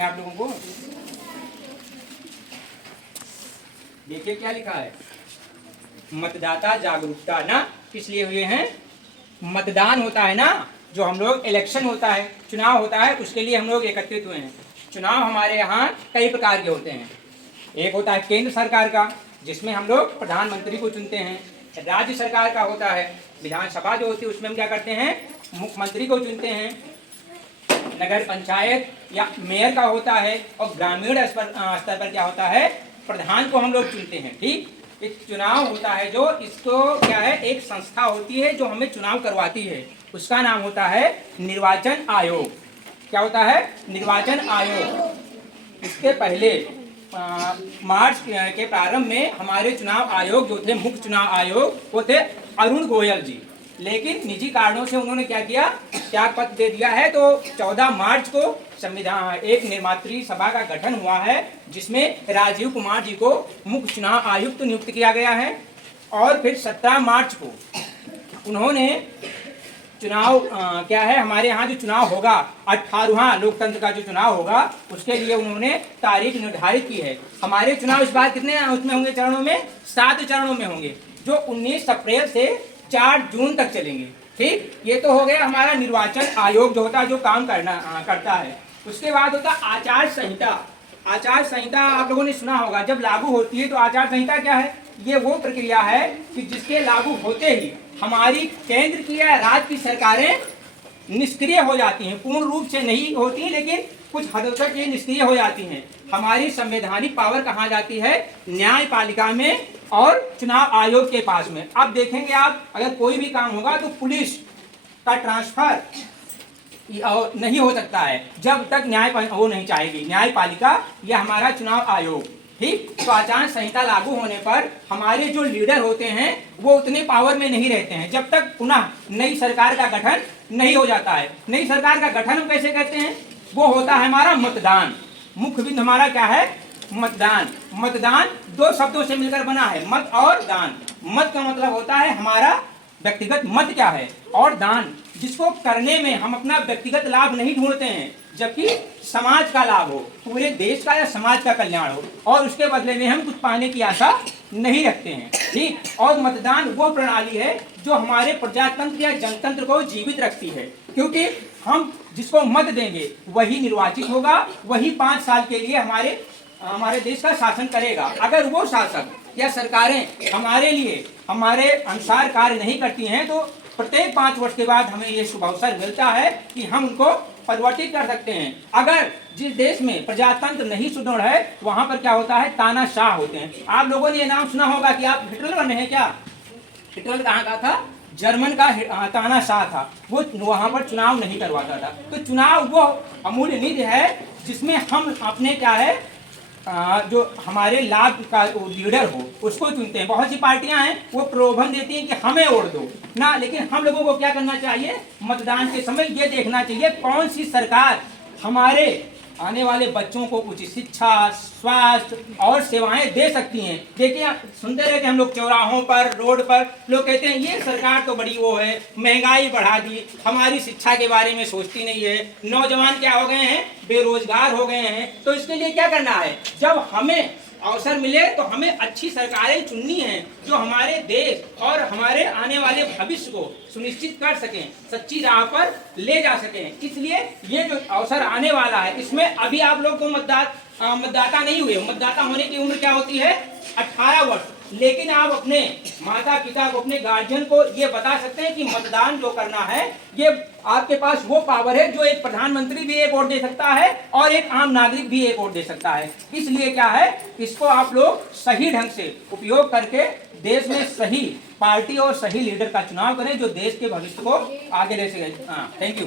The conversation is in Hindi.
में आप लोगों को देखिए क्या लिखा है, मतदाता जागरूकता ना किस लिए हुए हैं, मतदान होता है ना, जो हम लोग इलेक्शन होता है, चुनाव होता है, उसके लिए हम लोग एकत्रित हुए हैं। चुनाव हमारे यहाँ कई प्रकार के होते हैं। एक होता है केंद्र सरकार का, जिसमें हम लोग प्रधानमंत्री को चुनते हैं। राज्य सरकार का होता है, विधानसभा जो होती है उसमें हम क्या करते हैं, मुख्यमंत्री को चुनते हैं। नगर पंचायत या मेयर का होता है, और ग्रामीण स्तर पर क्या होता है, प्रधान को हम लोग चुनते हैं। ठीक, एक चुनाव होता है जो, इसको क्या है, एक संस्था होती है जो हमें चुनाव करवाती है, उसका नाम होता है निर्वाचन आयोग। क्या होता है, निर्वाचन आयोग। इसके पहले मार्च के प्रारंभ में हमारे चुनाव आयोग जो थे, मुख्य चुनाव आयोग, वो थे अरुण गोयल जी। लेकिन निजी कारणों से उन्होंने क्या किया, त्याग पत्र दे दिया है। तो 14 मार्च को संविधान एक निर्मात्री सभा का गठन हुआ है, जिसमें राजीव कुमार जी को मुख्य चुनाव आयुक्त नियुक्त किया गया है। और फिर 17 मार्च को उन्होंने चुनाव क्या है, हमारे यहाँ जो चुनाव होगा, 18वां लोकतंत्र का जो चुनाव होगा, उसके लिए उन्होंने तारीख निर्धारित की है। हमारे चुनाव इस बार कितने उसमें होंगे, चरणों में 7 चरणों में होंगे, जो 19 अप्रैल से 4 जून तक चलेंगे। ठीक, ये तो हो गया हमारा निर्वाचन आयोग जो होता है, जो काम करता है। उसके बाद होता आचार संहिता। आचार संहिता आप लोगों ने सुना होगा, जब लागू होती है तो आचार संहिता क्या है, ये वो प्रक्रिया है कि जिसके लागू होते ही हमारी केंद्र की या राज्य की सरकारें निष्क्रिय हो जाती हैं। पूर्ण रूप से नहीं होती, लेकिन कुछ हद तक ये निष्क्रिय हो जाती हैं। हमारी संवैधानिक पावर कहाँ जाती है, न्यायपालिका में और चुनाव आयोग के पास में। अब देखेंगे आप, अगर कोई भी काम होगा तो पुलिस का ट्रांसफर नहीं हो सकता है जब तक वो नहीं चाहेगी, न्यायपालिका या हमारा चुनाव आयोग। ठीक, तो आचार संहिता लागू होने पर हमारे जो लीडर होते हैं वो उतने पावर में नहीं रहते हैं, जब तक पुनः नई सरकार का गठन नहीं हो जाता है। नई सरकार का गठन हम कैसे करते हैं, वो होता है हमारा मतदान। मुख्य बिंदु हमारा क्या है, मतदान। मतदान 2 शब्दों से मिलकर बना है, मत और दान। मत का मतलब होता है हमारा व्यक्तिगत मत क्या है, और दान जिसको करने में हम अपना व्यक्तिगत लाभ नहीं ढूंढते हैं, जबकि समाज का लाभ हो, पूरे देश का या समाज का कल्याण हो, और उसके बदले में हम कुछ पाने की आशा नहीं रखते हैं। ठीक, और मतदान वो प्रणाली है जो हमारे प्रजातंत्र या जनतंत्र को जीवित रखती है, क्योंकि हम जिसको मत देंगे वही निर्वाचित होगा, वही 5 साल के लिए हमारे देश का शासन करेगा। अगर वो शासक या सरकारें हमारे लिए हमारे अनुसार कार्य नहीं करती हैं, तो प्रत्येक 5 वर्ष के बाद हमें ये शुभ अवसर मिलता है कि हम उनको परिवर्तित कर सकते हैं। अगर जिस देश में प्रजातंत्र नहीं सुदृढ़ है, वहां पर क्या होता है, तानाशाह होते हैं। आप लोगों ने ये नाम सुना होगा कि आप हिटलर बने हैं क्या। हिटलर कहाँ का था, जर्मन का तानाशाह था। वो वहां पर चुनाव नहीं करवाता था। तो चुनाव वो अमूल्य निधि है जिसमें हम अपने क्या है, जो हमारे लाभ का लीडर हो उसको चुनते हैं। बहुत सी पार्टियां हैं वो प्रलोभन देती हैं कि हमें वोट दो ना, लेकिन हम लोगों को क्या करना चाहिए, मतदान के समय ये देखना चाहिए कौन सी सरकार हमारे आने वाले बच्चों को उचित शिक्षा, स्वास्थ्य और सेवाएं दे सकती हैं। देखिए, सुनते रहते हम लोग चौराहों पर, रोड पर लोग कहते हैं ये सरकार तो बड़ी वो है, महंगाई बढ़ा दी, हमारी शिक्षा के बारे में सोचती नहीं है, नौजवान क्या हो गए हैं, बेरोजगार हो गए हैं। तो इसके लिए क्या करना है, जब हमें अवसर मिले तो हमें अच्छी सरकारें चुननी हैं जो हमारे देश और हमारे आने वाले भविष्य को सुनिश्चित कर सकें, सच्ची राह पर ले जा सकें। इसलिए ये जो अवसर आने वाला है, इसमें अभी आप लोग को मतदाता नहीं हुए। मतदाता होने की उम्र क्या होती है, 18 वर्ष। लेकिन आप अपने माता पिता को, अपने गार्जियन को ये बता सकते हैं कि मतदान जो करना है, ये आपके पास वो पावर है जो एक प्रधानमंत्री भी एक वोट दे सकता है और एक आम नागरिक भी एक वोट दे सकता है। इसलिए क्या है, इसको आप लोग सही ढंग से उपयोग करके देश में सही पार्टी और सही लीडर का चुनाव करें जो देश के भविष्य को आगे ले सके। Thank you.